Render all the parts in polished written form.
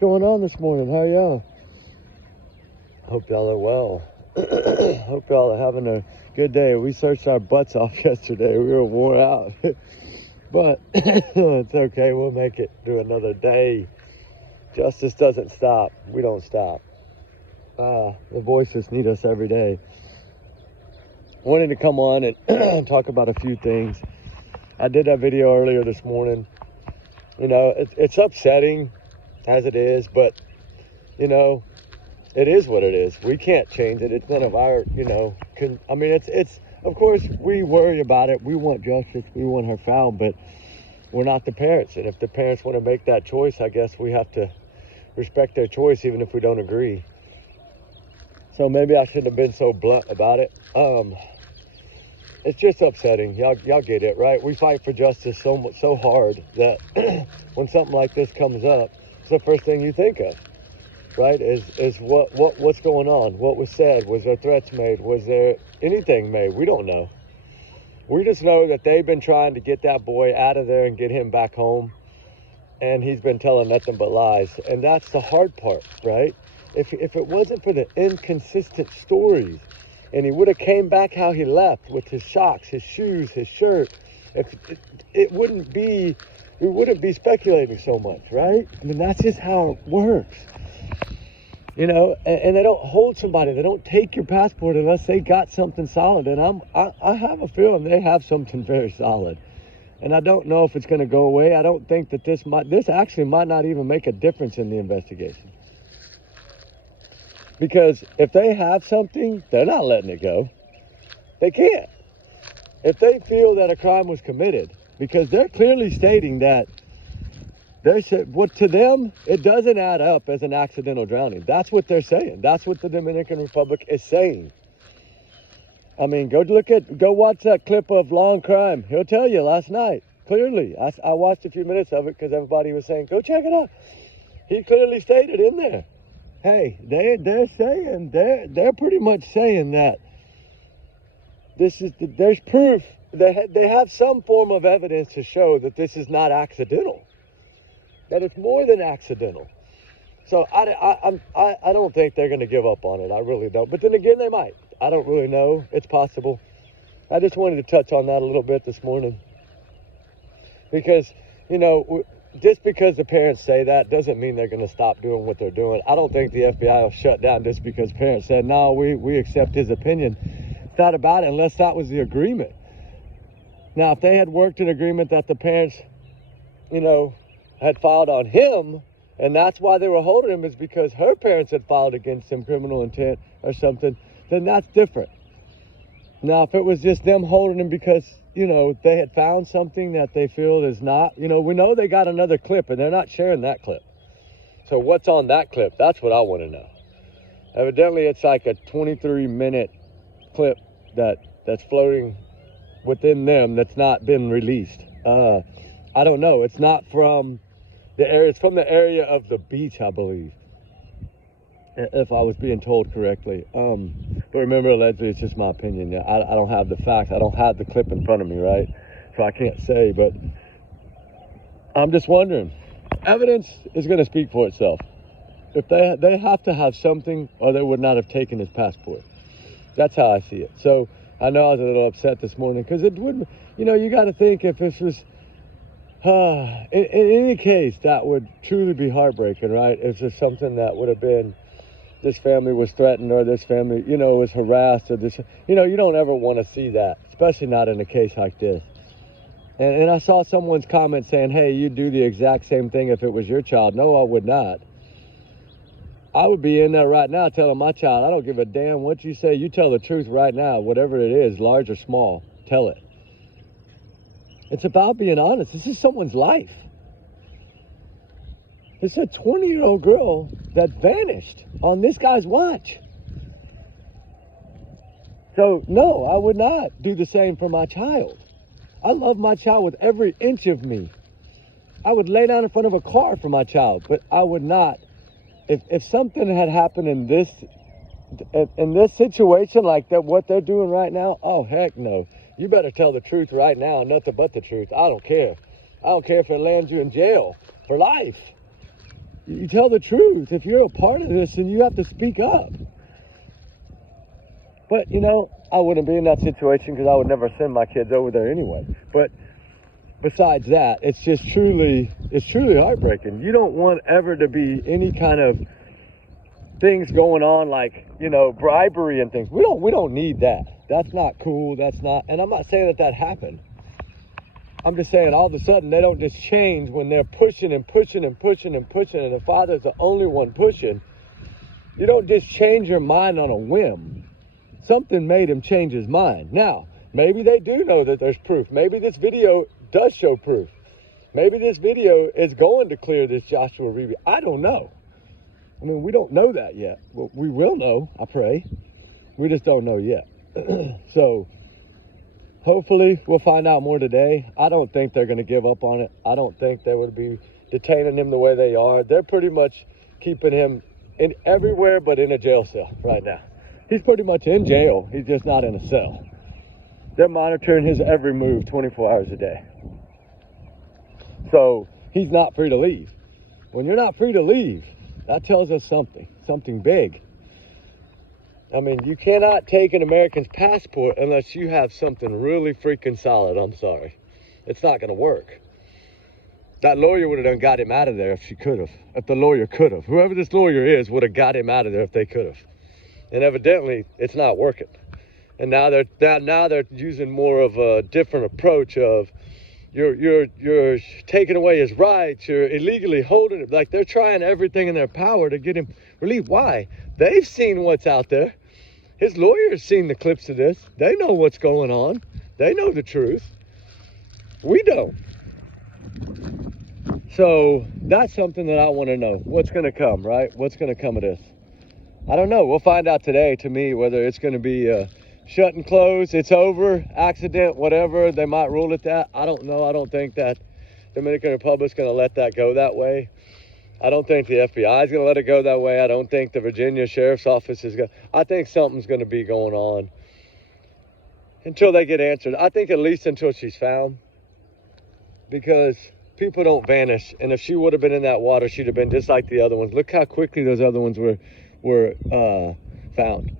going on this morning? How y'all? Hope y'all are well. Hope y'all are having a good day. We searched our butts off yesterday. We were worn out. But it's okay. We'll make it through another day. Justice doesn't stop. We don't stop. The voices need us every day. Wanted to come on and talk about a few things. I did that video earlier this morning. You know, it's upsetting as it is, but, you know, it is what it is. We can't change it. It's none of our, you know, it's, of course, we worry about it. We want justice. We want her found, but we're not the parents. And if the parents want to make that choice, I guess we have to respect their choice, even if we don't agree. So maybe I shouldn't have been so blunt about it. It's just upsetting. Y'all get it, right? We fight for justice so hard that when something like this comes up, it's the first thing you think of, right? Is what's going on? What was said? Was there threats made? Was there anything made? We don't know. We just know that they've been trying to get that boy out of there and get him back home, and he's been telling nothing but lies. And that's the hard part, right? If it wasn't for the inconsistent stories, and he would have came back how he left with his socks, his shoes, his shirt, it wouldn't be, we wouldn't be speculating so much, right? I mean, that's just how it works. You know, and they don't hold somebody. They don't take your passport unless they got something solid. And I have a feeling they have something very solid. And I don't know if it's going to go away. I don't think that this actually might not even make a difference in the investigation. Because if they have something, they're not letting it go. They can't. If they feel that a crime was committed, because they're clearly stating that what to them, it doesn't add up as an accidental drowning. That's what they're saying. That's what the Dominican Republic is saying. I mean, go watch that clip of Long Crime. He'll tell you last night, clearly. I watched a few minutes of it because everybody was saying, go check it out. He clearly stated in there. Hey, they're pretty much saying that there's proof. They have some form of evidence to show that this is not accidental. That it's more than accidental. So I don't think they're going to give up on it. I really don't. But then again, they might. I don't really know. It's possible. I just wanted to touch on that a little bit this morning. Because, you know, just because the parents say that doesn't mean they're going to stop doing what they're doing. I don't think the FBI will shut down just because parents said, no, we accept his opinion. It's not about it unless that was the agreement. Now, if they had worked an agreement that the parents, you know, had filed on him, and that's why they were holding him is because her parents had filed against him criminal intent or something, then that's different. Now, if it was just them holding him because, you know, they had found something that they feel is not, you know, we know they got another clip and they're not sharing that clip. So what's on that clip? That's what I want to know. Evidently, it's like a 23-minute clip that's floating within them that's not been released. I don't know. It's not from the area. It's from the area of the beach, I believe, if I was being told correctly. But remember, allegedly, it's just my opinion. I don't have the facts. I don't have the clip in front of me, right? So I can't say, but I'm just wondering. Evidence is going to speak for itself. If they have to have something, or they would not have taken his passport. That's how I see it. So I know I was a little upset this morning because it would, you know, you got to think if this was, in any case, that would truly be heartbreaking, right? If there's something that would have been, this family was threatened or this family, you know, was harassed or this, you know, you don't ever want to see that, especially not in a case like this. And I saw someone's comment saying, hey, you'd do the exact same thing if it was your child. No, I would not. I would be in there right now telling my child, I don't give a damn what you say. You tell the truth right now, whatever it is, large or small, tell it. It's about being honest. This is someone's life. It's a 20-year-old girl that vanished on this guy's watch. So, no, I would not do the same for my child. I love my child with every inch of me. I would lay down in front of a car for my child, but I would not. If something had happened in this situation like that, what they're doing right now, oh, heck no. You better tell the truth right now, nothing but the truth. I don't care. I don't care if it lands you in jail for life. You tell the truth. If you're a part of this, then you have to speak up. But, you know, I wouldn't be in that situation because I would never send my kids over there anyway. But besides that, it's truly heartbreaking. You don't want ever to be any kind of things going on like, you know, bribery and things. We don't need that. That's not cool. That's not, and I'm not saying that happened. I'm just saying all of a sudden they don't just change when they're pushing and pushing and pushing and pushing and the father's the only one pushing. You don't just change your mind on a whim. Something made him change his mind. Now, maybe they do know that there's proof. Maybe this video does show proof. Maybe this video is going to clear this Joshua Reeby. I don't know. I mean, we don't know that yet. Well, we will know, I pray. We just don't know yet. So, hopefully, we'll find out more today. I don't think they're going to give up on it. I don't think they would be detaining him the way they are. They're pretty much keeping him in everywhere but in a jail cell right now. He's pretty much in jail. He's just not in a cell. They're monitoring his every move 24 hours a day. So he's not free to leave. When you're not free to leave, that tells us something big. I mean, you cannot take an American's passport unless you have something really freaking solid. I'm sorry. It's not going to work. That lawyer would have done got him out of there if she could have. If the lawyer could have. Whoever this lawyer is would have got him out of there if they could have. And evidently, it's not working. And now they're using more of a different approach of you're taking away his rights, you're illegally holding it. Like they're trying everything in their power to get him relief. Why? They've seen what's out there. His lawyer's seen the clips of this. They know what's going on. They know the truth. We don't. So that's something that I want to know. What's going to come, right? What's going to come of this? I don't know. We'll find out today, to me, whether it's going to be shut and close, it's over, accident, whatever. They might rule it that. I don't know. I don't think that Dominican Republic's going to let that go that way. I don't think the FBI is going to let it go that way. I don't think the Virginia Sheriff's Office is going to. I think something's going to be going on until they get answered. I think at least until she's found, because people don't vanish. And if she would have been in that water, she'd have been just like the other ones. Look how quickly those other ones were found.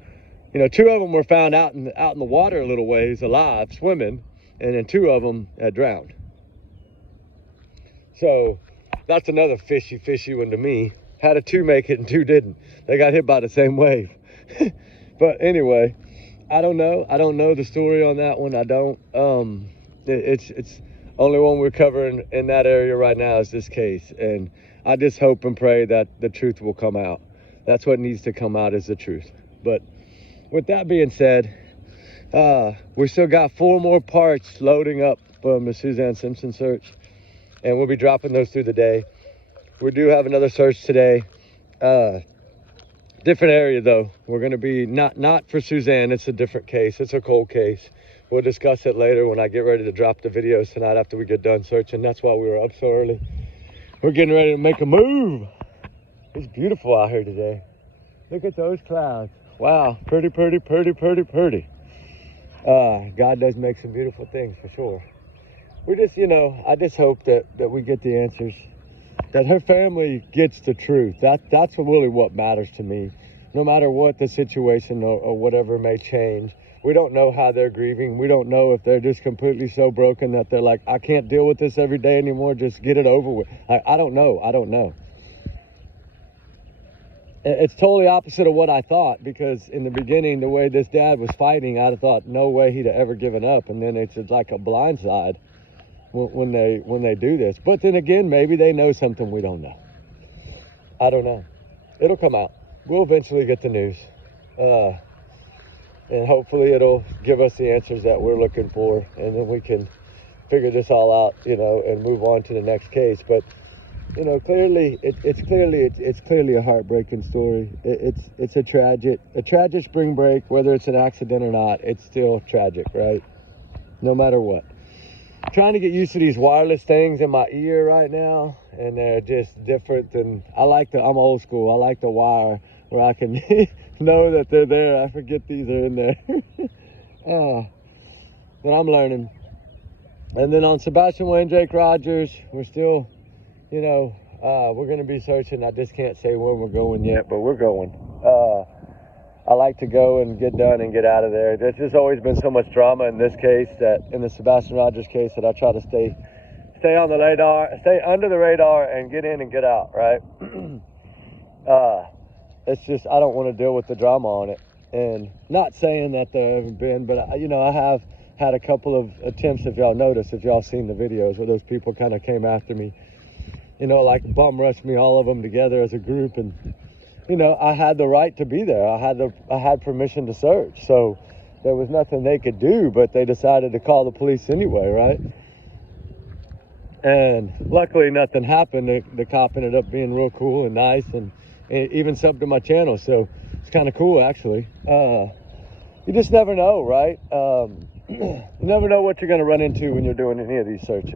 You know, 2 of them were found out in the water a little ways, alive, swimming, and then 2 of them had drowned. So that's another fishy one to me. How did 2 make it and 2 didn't? They got hit by the same wave. But anyway, I don't know. I don't know the story on that one. I don't. It's only one we're covering in that area right now is this case, and I just hope and pray that the truth will come out. That's what needs to come out, is the truth. But with that being said, we still got 4 more parts loading up from the Suzanne Simpson search, and we'll be dropping those through the day. We do have another search today. Different area though. We're going to be not for Suzanne. It's a different case. It's a cold case. We'll discuss it later when I get ready to drop the videos tonight after we get done searching. That's why we were up so early. We're getting ready to make a move. It's beautiful out here today. Look at those clouds. Wow, pretty. God does make some beautiful things for sure. We just, I just hope that we get the answers, that her family gets the truth. That's really what matters to me. No matter what the situation or whatever may change. We don't know how they're grieving. We don't know if they're just completely so broken that they're like, I can't deal with this every day anymore. Just get it over with. I don't know. It's totally opposite of what I thought, because in the beginning, the way this dad was fighting, I'd have thought no way he'd have ever given up. And then it's like a blindside when they do this. But then again, maybe they know something we don't know. I don't know. It'll come out. We'll eventually get the news. And hopefully it'll give us the answers that we're looking for. And then we can figure this all out, and move on to the next case. But clearly, it's clearly a heartbreaking story. It's a tragic spring break, whether it's an accident or not. It's still tragic, right? No matter what. I'm trying to get used to these wireless things in my ear right now, and they're just different. And I'm old school. I like the wire where I can know that they're there. I forget these are in there. But I'm learning. And then on Sebastian Wayne, Jake Rogers, we're still, We're going to be searching. I just can't say when we're going yet, but we're going. I like to go and get done and get out of there. There's just always been so much drama in this case, that in the Sebastian Rogers case, that I try to stay on the radar, stay under the radar, and get in and get out, right? It's just, I don't want to deal with the drama on it. And not saying that there haven't been, but I have had a couple of attempts, if y'all noticed, if y'all seen the videos, where those people kind of came after me, like bum rushed me, all of them together as a group. And I had the right to be there. I had permission to search, so there was nothing they could do, but they decided to call the police anyway, right? And luckily nothing happened. The cop ended up being real cool and nice, and even subbed to my channel, so it's kind of cool, actually. You just never know, right? You never know what you're going to run into when you're doing any of these searches.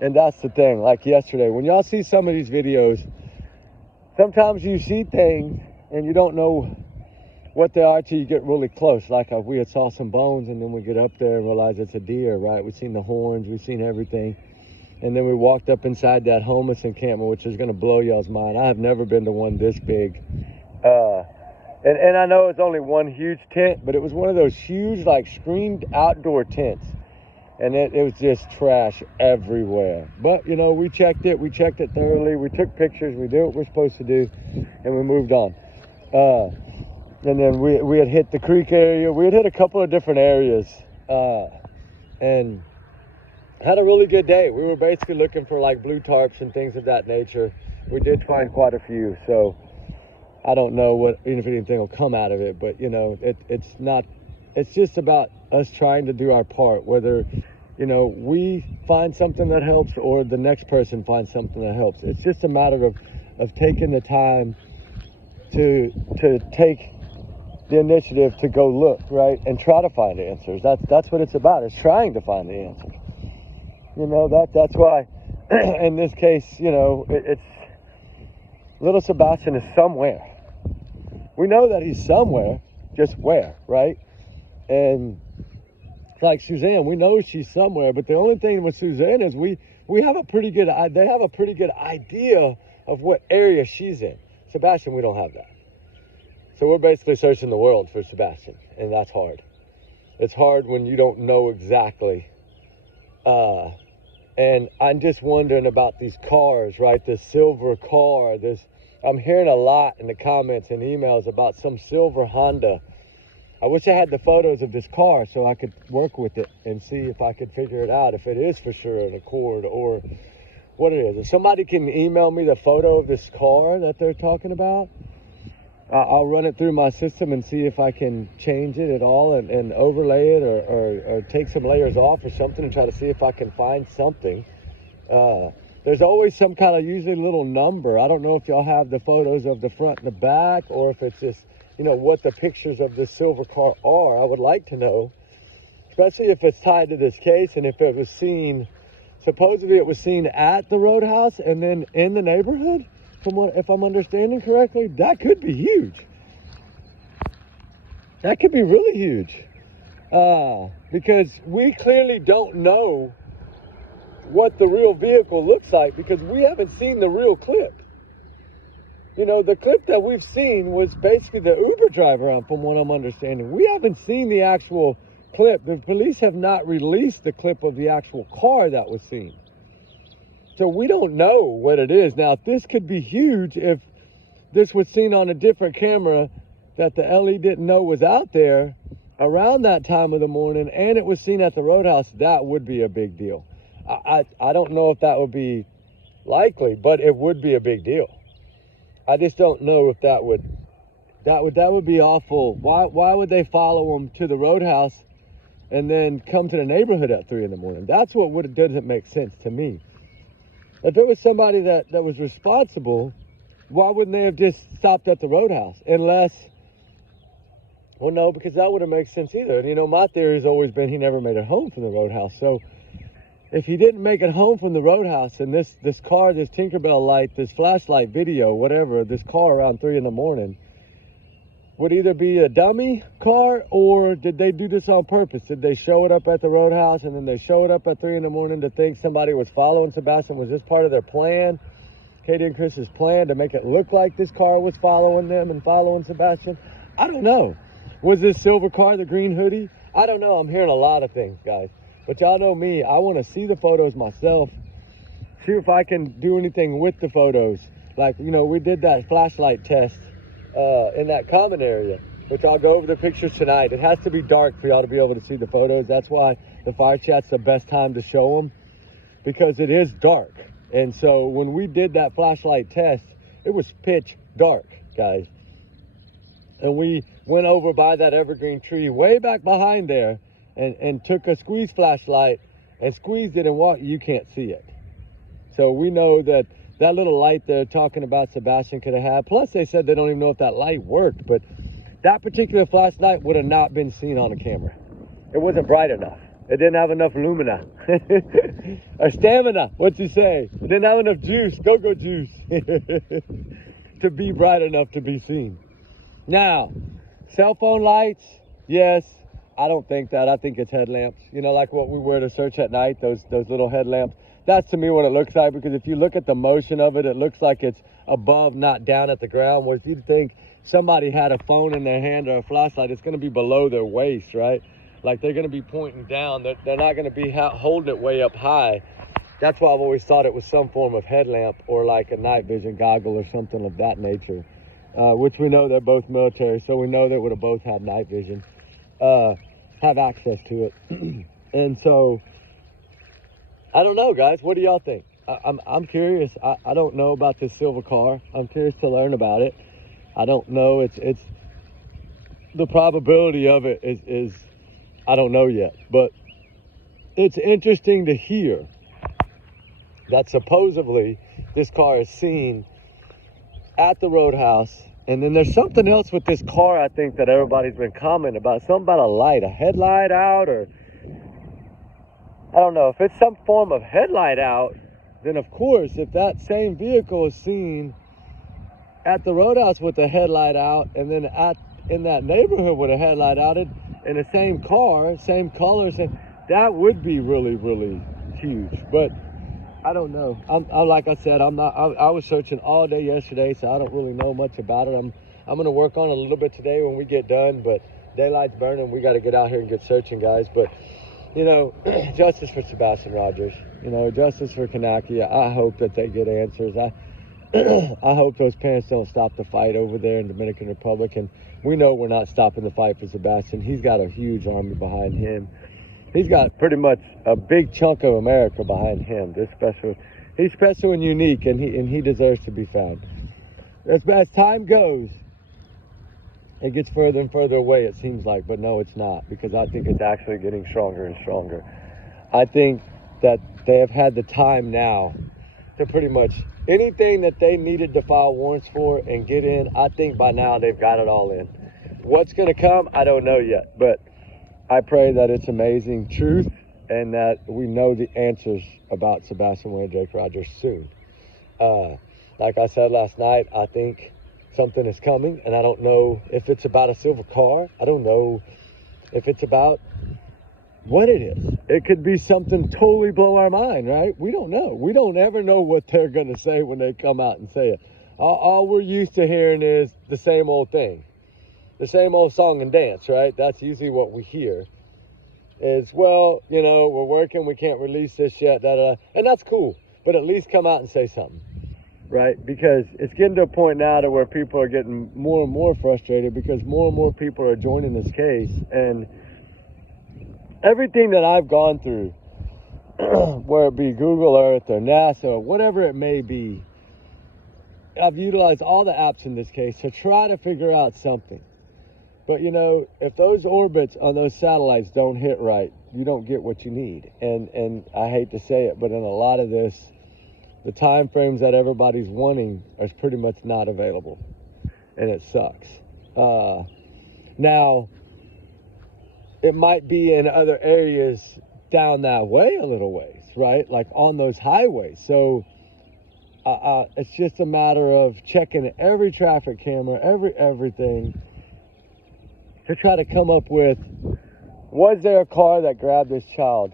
And that's the thing. Like yesterday, when y'all see some of these videos, sometimes you see things and you don't know what they are till you get really close. Like we had saw some bones, and then we get up there and realize it's a deer, right? We've seen the horns, we've seen everything. And then we walked up inside that homeless encampment, which is going to blow y'all's mind. I have never been to one this big. And I know it's only one huge tent, but it was one of those huge, like, screened outdoor tents. And it was just trash everywhere. But, we checked it. We checked it thoroughly. We took pictures. We did what we're supposed to do. And we moved on. And then we had hit the creek area. We had hit a couple of different areas. And had a really good day. We were basically looking for, like, blue tarps and things of that nature. We did find quite a few. So I don't know if anything will come out of it. But, it's just about us trying to do our part, whether we find something that helps or the next person finds something that helps. It's just a matter of taking the time to take the initiative to go look, right, and try to find answers. That's what it's about, is trying to find the answers. That's why in this case, it's little Sebastian is somewhere. We know that he's somewhere, just where, right? And like Suzanne, we know she's somewhere, but the only thing with Suzanne is we have a pretty good, they have a pretty good idea of what area she's in. Sebastian, we don't have that. So we're basically searching the world for Sebastian, and that's hard. It's hard when you don't know exactly. And I'm just wondering about these cars, right? This silver car, I'm hearing a lot in the comments and emails about some silver Honda. I wish I had the photos of this car so I could work with it and see if I could figure it out, if it is for sure an Accord or what it is. If somebody can email me the photo of this car that they're talking about, I'll run it through my system and see if I can change it at all and overlay it or take some layers off or something and try to see if I can find something. There's always some kind of usually little number. I don't know if y'all have the photos of the front and the back, or if it's just, what the pictures of this silver car are. I would like to know, especially if it's tied to this case and if it was seen, supposedly it was seen at the roadhouse and then in the neighborhood. If I'm understanding correctly, that could be huge. That could be really huge. Because we clearly don't know what the real vehicle looks like because we haven't seen the real clip. The clip that we've seen was basically the Uber driver, from what I'm understanding. We haven't seen the actual clip. The police have not released the clip of the actual car that was seen. So we don't know what it is. Now, this could be huge if this was seen on a different camera that the LE didn't know was out there around that time of the morning, and it was seen at the roadhouse. That would be a big deal. I don't know if that would be likely, but it would be a big deal. I just don't know if that would be awful. Why would they follow them to the roadhouse and then come to the neighborhood at 3 in the morning? That's what doesn't make sense to me. If it was somebody that was responsible, why wouldn't they have just stopped at the roadhouse? Unless, well, no, because that wouldn't make sense either. My theory has always been he never made it home from the roadhouse. So if he didn't make it home from the roadhouse, and this car, this Tinkerbell light, this flashlight video, whatever, this car around 3 in the morning, would either be a dummy car, or did they do this on purpose? Did they show it up at the roadhouse and then they show it up at 3 in the morning to think somebody was following Sebastian? Was this part of their plan? Katie and Chris's plan to make it look like this car was following them and following Sebastian? I don't know. Was this silver car the green hoodie? I don't know. I'm hearing a lot of things, guys. But y'all know me. I want to see the photos myself. See if I can do anything with the photos. Like, you know, we did that flashlight test in that common area, which I'll go over the pictures tonight. It has to be dark for y'all to be able to see the photos. That's why the fire chat's the best time to show them, because it is dark. And so when we did that flashlight test, it was pitch dark, guys. And we went over by that evergreen tree way back behind there and took a squeeze flashlight and squeezed it, and you can't see it. So we know that that little light they're talking about Sebastian could have had. Plus, they said they don't even know if that light worked, but that particular flashlight would have not been seen on a camera. It wasn't bright enough. It didn't have enough lumina or stamina. What's he say? It didn't have enough juice, go-go juice, to be bright enough to be seen. Now, cell phone lights, yes. I don't think that. I think it's headlamps. You know, like what we wear to search at night, those little headlamps. That's to me what it looks like, because if you look at the motion of it, it looks like it's above, not down at the ground. Whereas you'd think somebody had a phone in their hand or a flashlight, it's going to be below their waist, right? Like they're going to be pointing down. They're not going to be holding it way up high. That's why I've always thought it was some form of headlamp or like a night vision goggle or something of that nature, which we know they're both military, so we know they would have both had night vision, have access to it. And so, I don't know, guys. What do y'all think? I'm curious. I don't know about this silver car. I'm curious to learn about it. I don't know. It's the probability of it is I don't know yet, but it's interesting to hear that supposedly this car is seen at the roadhouse. And then there's something else with this car, I think, that everybody's been commenting about. Something about a light, a headlight out, or I don't know. If it's some form of headlight out, then of course, if that same vehicle is seen at the roadhouse with the headlight out, and then in that neighborhood with a headlight out, in the same car, same color, that would be really, really huge. But I don't know. Like I said, I was searching all day yesterday, so I don't really know much about it. I'm going to work on it a little bit today when we get done, but daylight's burning. We got to get out here and get searching, guys. But, you know, justice for Sebastian Rogers, you know, justice for konanki. I hope that they get answers. I hope those parents don't stop the fight over there in Dominican Republic. And we know we're not stopping the fight for Sebastian. He's got a huge army behind him. He's got pretty much a big chunk of America behind him. He's special and unique, and he deserves to be found. As time goes, it gets further and further away, it seems like, but no, it's not, because I think it's actually getting stronger and stronger. I think that they have had the time now to pretty much anything that they needed to file warrants for and get in. I think by now they've got it all in. What's going to come, I don't know yet, but I pray that it's amazing truth and that we know the answers about Sebastian William Drake Rogers soon. Like I said last night, I think something is coming, and I don't know if it's about a silver car. I don't know if it's about what it is. It could be something totally blow our mind, right? We don't know. We don't ever know what they're going to say when they come out and say it. All we're used to hearing is the same old thing. The same old song and dance, right? That's usually what we hear is, well, you know, we're working, we can't release this yet, and that's cool, but at least come out and say something, right? Because it's getting to a point now to where people are getting more and more frustrated because more and more people are joining this case, and everything that I've gone through, where it be Google Earth or NASA or whatever it may be, I've utilized all the apps in this case to try to figure out something. But, you know, if those orbits on those satellites don't hit right, you don't get what you need. And I hate to say it, but in a lot of this, the time frames that everybody's wanting are pretty much not available. And it sucks. Now, it might be in other areas down that way a little ways, right? Like on those highways. So it's just a matter of checking every traffic camera, everything, to try to come up with, was there a car that grabbed this child?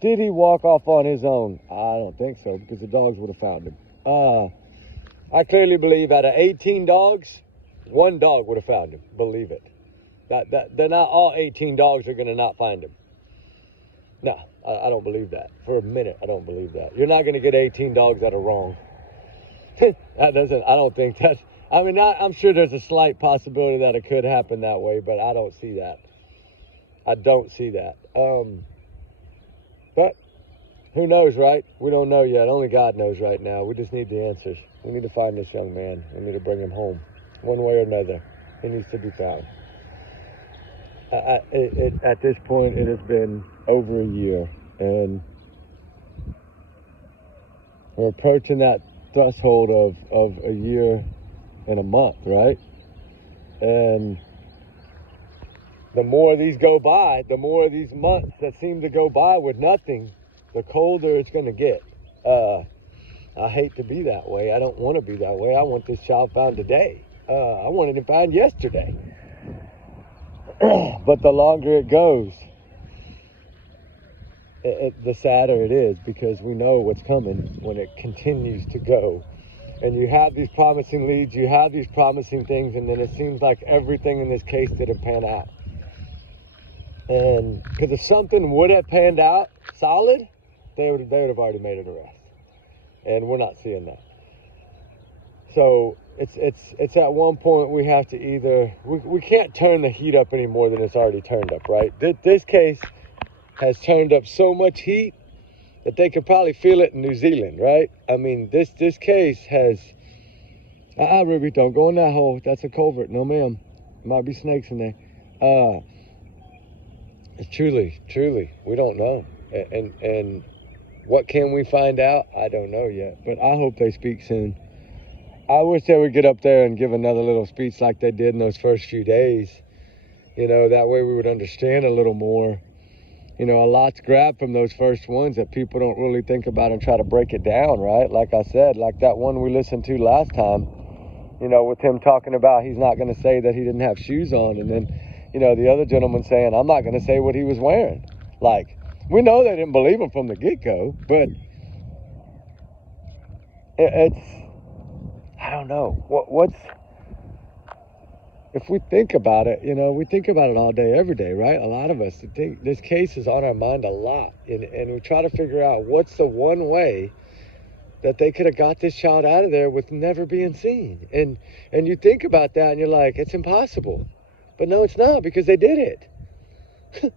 Did he walk off on his own? I don't think so, because the dogs would have found him. I clearly believe out of 18 dogs, one dog would have found him. Believe it. That they're not all 18 dogs are going to not find him. No, I don't believe that. For a minute, I don't believe that. You're not going to get 18 dogs that are wrong. I don't think that. I mean, I'm sure there's a slight possibility that it could happen that way, but I don't see that. I don't see that. But who knows, right? We don't know yet. Only God knows right now. We just need the answers. We need to find this young man. We need to bring him home. One way or another, he needs to be found. At this point, it has been over a year, and we're approaching that threshold of a year and a month, right? And the more these go by, the more these months that seem to go by with nothing, the colder it's going to get. I hate to be that way. I don't want to be that way. I want this child found today. I wanted him found yesterday. But the longer it goes, the sadder it is, because we know what's coming when it continues to go. And you have these promising leads, you have these promising things, and then it seems like everything in this case didn't pan out. And because if something would have panned out solid, they would have already made an arrest. And we're not seeing that. So it's at one point we have to either, we can't turn the heat up any more than it's already turned up, right? This case has turned up so much heat that they could probably feel it in New Zealand, right? I mean, this case has, Ruby, don't go in that hole. That's a culvert. No, ma'am. Might be snakes in there. It's truly, we don't know. And what can we find out? I don't know yet, but I hope they speak soon. I wish they would get up there and give another little speech like they did in those first few days. You know, that way we would understand a little more. You know, a lot's grabbed from those first ones that people don't really think about and try to break it down, right? Like I said, like that one we listened to last time, you know, with him talking about he's not going to say that he didn't have shoes on. And then, you know, the other gentleman saying, I'm not going to say what he was wearing. Like, we know they didn't believe him from the get-go, but it's, I don't know. What's, if we think about it, you know, we think about it all day, every day, right? A lot of us think this case is on our mind a lot. And we try to figure out what's the one way that they could have got this child out of there with never being seen. And you think about that and you're like, it's impossible. But no, it's not, because they did it.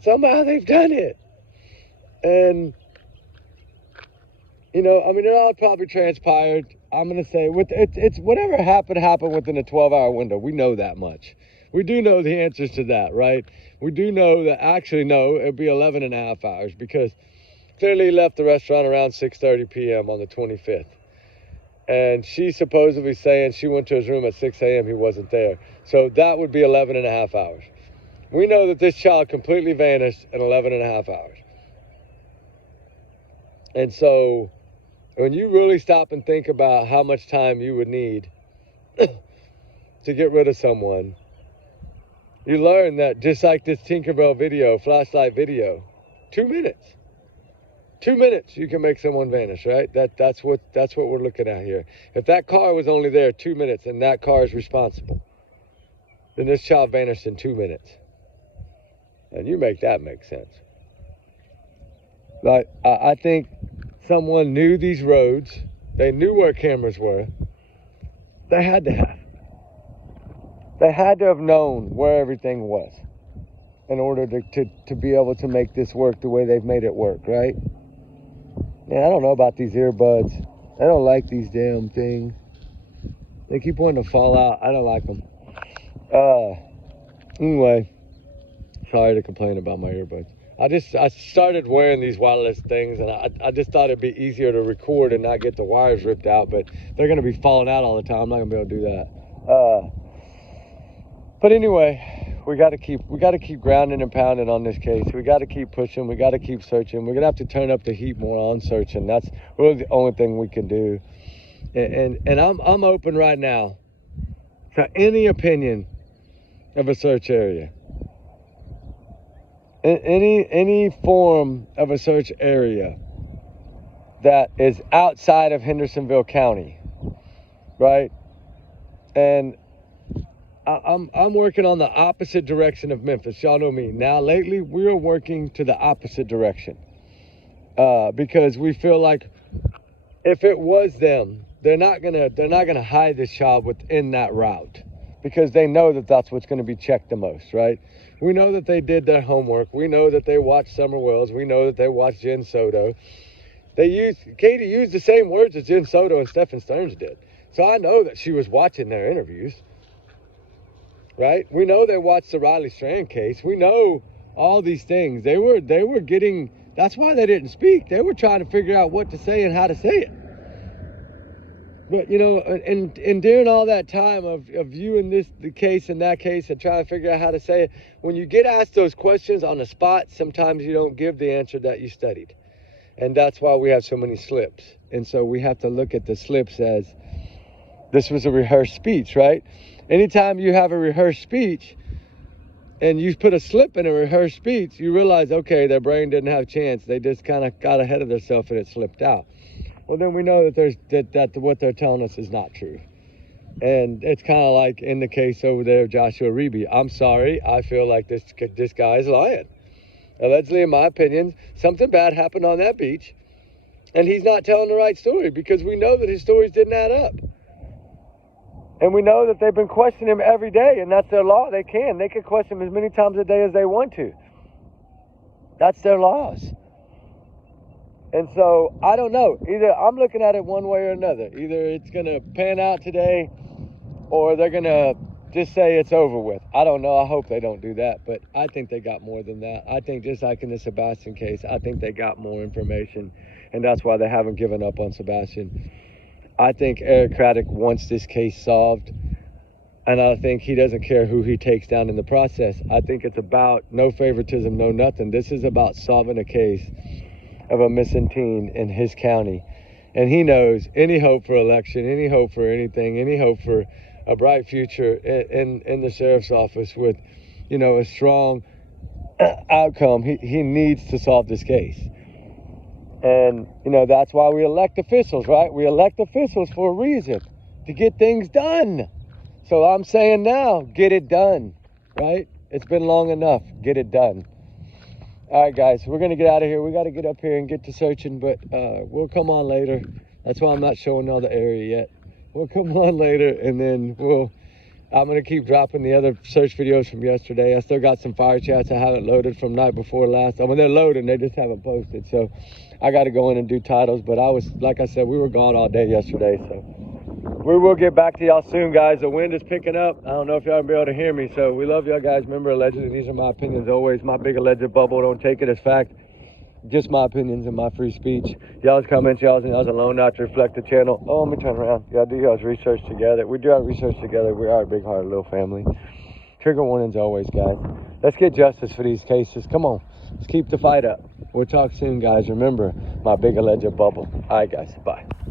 Somehow they've done it. And, you know, I mean, it all probably transpired. I'm going to say it's whatever happened within a 12-hour window. We know that much. We do know the answers to that, right? We do know that, actually, no, it'd be 11 and a half hours, because clearly he left the restaurant around 6:30 p.m. on the 25th. And she's supposedly saying she went to his room at 6 a.m. He wasn't there. So that would be 11 and a half hours. We know that this child completely vanished in 11 and a half hours. And so when you really stop and think about how much time you would need to get rid of someone, you learn that just like this Tinkerbell video, flashlight video, 2 minutes. 2 minutes, you can make someone vanish, right? That's what we're looking at here. If that car was only there 2 minutes and that car is responsible, then this child vanished in 2 minutes. And you make that make sense. Like, I think someone knew these roads. They knew where cameras were. They had to have. They had to have known where everything was in order to be able to make this work the way they've made it work, right? Yeah, I don't know about these earbuds. I don't like these damn things. They keep wanting to fall out. I don't like them. Anyway, sorry to complain about my earbuds. I started wearing these wireless things, and I just thought it'd be easier to record and not get the wires ripped out, but they're going to be falling out all the time. I'm not going to be able to do that. But anyway, we got to keep grounding and pounding on this case. We got to keep pushing. We got to keep searching. We're going to have to turn up the heat more on searching. That's really the only thing we can do. And I'm open right now to any opinion of a search area. Any form of a search area that is outside of Hendersonville County. right? And I'm working on the opposite direction of Memphis. Y'all know me. Now, lately, we are working to the opposite direction because we feel like if it was them, they're not gonna hide this child within that route because they know that that's what's going to be checked the most, right? We know that they did their homework. We know that they watched Summer Wells. We know that they watched Jen Soto. Katie used the same words as Jen Soto and Stephen Stearns did. So I know that she was watching their interviews. Right? We know they watched the Riley Strand case. We know all these things. They were getting, that's why they didn't speak. They were trying to figure out what to say and how to say it. But, you know, and during all that time of viewing the case and that case and trying to figure out how to say it, when you get asked those questions on the spot, sometimes you don't give the answer that you studied. And that's why we have so many slips. And so we have to look at the slips as this was a rehearsed speech, right? Anytime you have a rehearsed speech and you put a slip in a rehearsed speech, you realize, okay, their brain didn't have a chance. They just kind of got ahead of themselves and it slipped out. Well, then we know that what they're telling us is not true. And it's kind of like in the case over there of Joshua Reeby. I'm sorry. I feel like this guy is lying. Allegedly, in my opinion, something bad happened on that beach. And he's not telling the right story because we know that his stories didn't add up. And we know that they've been questioning him every day, and that's their law. They can question him as many times a day as they want to. That's their laws. And so, I don't know. Either I'm looking at it one way or another. Either it's going to pan out today, or they're going to just say it's over with. I don't know. I hope they don't do that, but I think they got more than that. I think just like in the Sebastian case, I think they got more information, and that's why they haven't given up on Sebastian. I think Eric Craddock wants this case solved, and I think he doesn't care who he takes down in the process. I think it's about no favoritism, no nothing. This is about solving a case of a missing teen in his county, and he knows any hope for election, any hope for anything, any hope for a bright future in the sheriff's office with, you know, a strong outcome. He needs to solve this case. And, you know, that's why we elect officials, right? We elect officials for a reason, to get things done. So I'm saying now, get it done, right? It's been long enough. Get it done. All right, guys, we're going to get out of here. We got to get up here and get to searching, but we'll come on later. That's why I'm not showing all the area yet. We'll come on later, and then I'm going to keep dropping the other search videos from yesterday. I still got some fire chats I haven't loaded from night before last. I mean, they're loading. They just haven't posted. So I got to go in and do titles. But like I said, we were gone all day yesterday. So we will get back to y'all soon, guys. The wind is picking up. I don't know if y'all will be able to hear me. So we love y'all, guys. Remember, allegedly, these are my opinions always. My big alleged bubble. Don't take it as fact. Just my opinions and my free speech. Y'all's comments, y'all's alone not to reflect the channel. Oh, let me turn around. Y'all do y'all's research together. We do our research together. We are a big-hearted little family. Trigger warnings always, guys. Let's get justice for these cases. Come on. Let's keep the fight up. We'll talk soon, guys. Remember, my big alleged bubble. All right, guys. Bye.